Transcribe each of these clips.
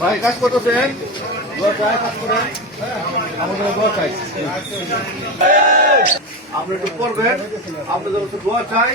ভাই, কাজ করতেছেন? আমাদের চাই আপনি একটু করবেন। আপনাদের দোয়া চাই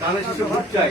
তাহলে শিশু ভোট চাই।